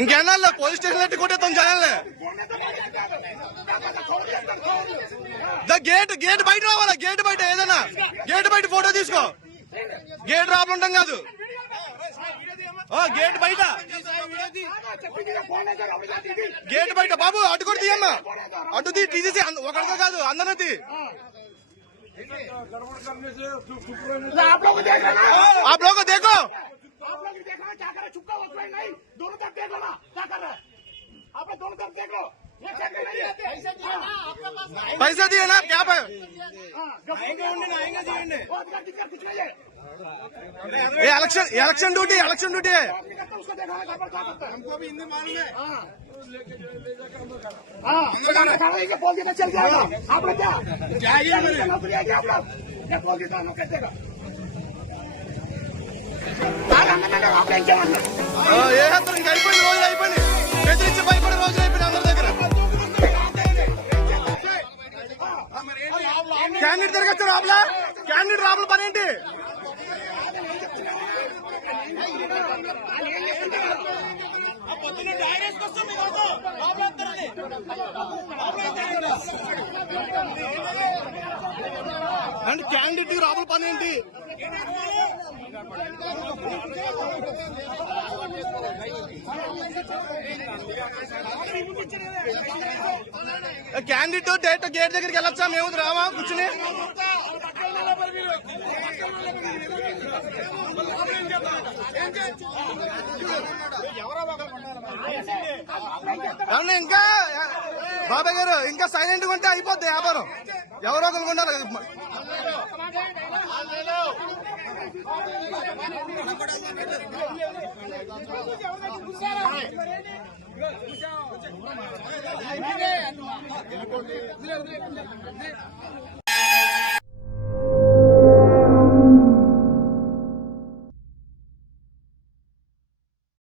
ఇంకేనా police station ఎట్టి కొట్టేస్తాం జనాలే గేట్ గేట్ బయట రావాలా? గేట్ బయట ఏదైనా? గేట్ బయట ఫోటో తీసుకో. గేట్ రాబుంటాం కాదు. గేట్ బయట. గేట్ బయట బాబు అటు కూడా తీయమ్మా అటు తీ తీసేసి ఒకరితో కాదు అందరూ తీ आप लोग देख रहे हैं ना ఆ బ్లోక్ దేకో आप लोग देख रहे हैं क्या कर रहे हैं चुपका वक्त में नहीं दोनों तरफ देख लो ना क्या कर रहे हैं आप लोग दोनों तरफ देख लो ये क्या कर रहे हैं పైసా దియనా క్యాప్ आएंगे उन्हें आएंगे जी वो अधिकार दिक्कत कुछ नहीं है ఏ election election duty election duty आप नहीं करते उसको देखा है खबर क्या करता है हमको भी हिंदी मालूम है हाँ हाँ तो मैंने कहा ये बोल देना चल जाएगा आप लोग क्या क्या ये नौकरी है क्या आप लोग ये बोल देता हम लोग कैसे देगा आप लोग क्या मतलब ఏ హత్రం ఇంకా అయిపోయింది రోజులు అయిపోయింది బెదిరించి భయపడే రోజులు అయిపోయింది అందరి దగ్గర క్యాండిడేట్ తిరగచ్చు రాబులా క్యాండిడేట్ రాబుల పని ఏంటి అంటే క్యాండిడేట్ రాబుల పని ఏంటి? క్యాండిడేట్ డైరెక్ట్ గేట్ దగ్గరికి వెళ్ళొచ్చా? మేము రామా? కూర్చుని. ఏమన్నా ఇంకా బాబాయ్ గారు ఇంకా సైలెంట్గా ఉంటే అయిపోద్ది వ్యాపారం. ఎవరో ఒకరు ఉండాలి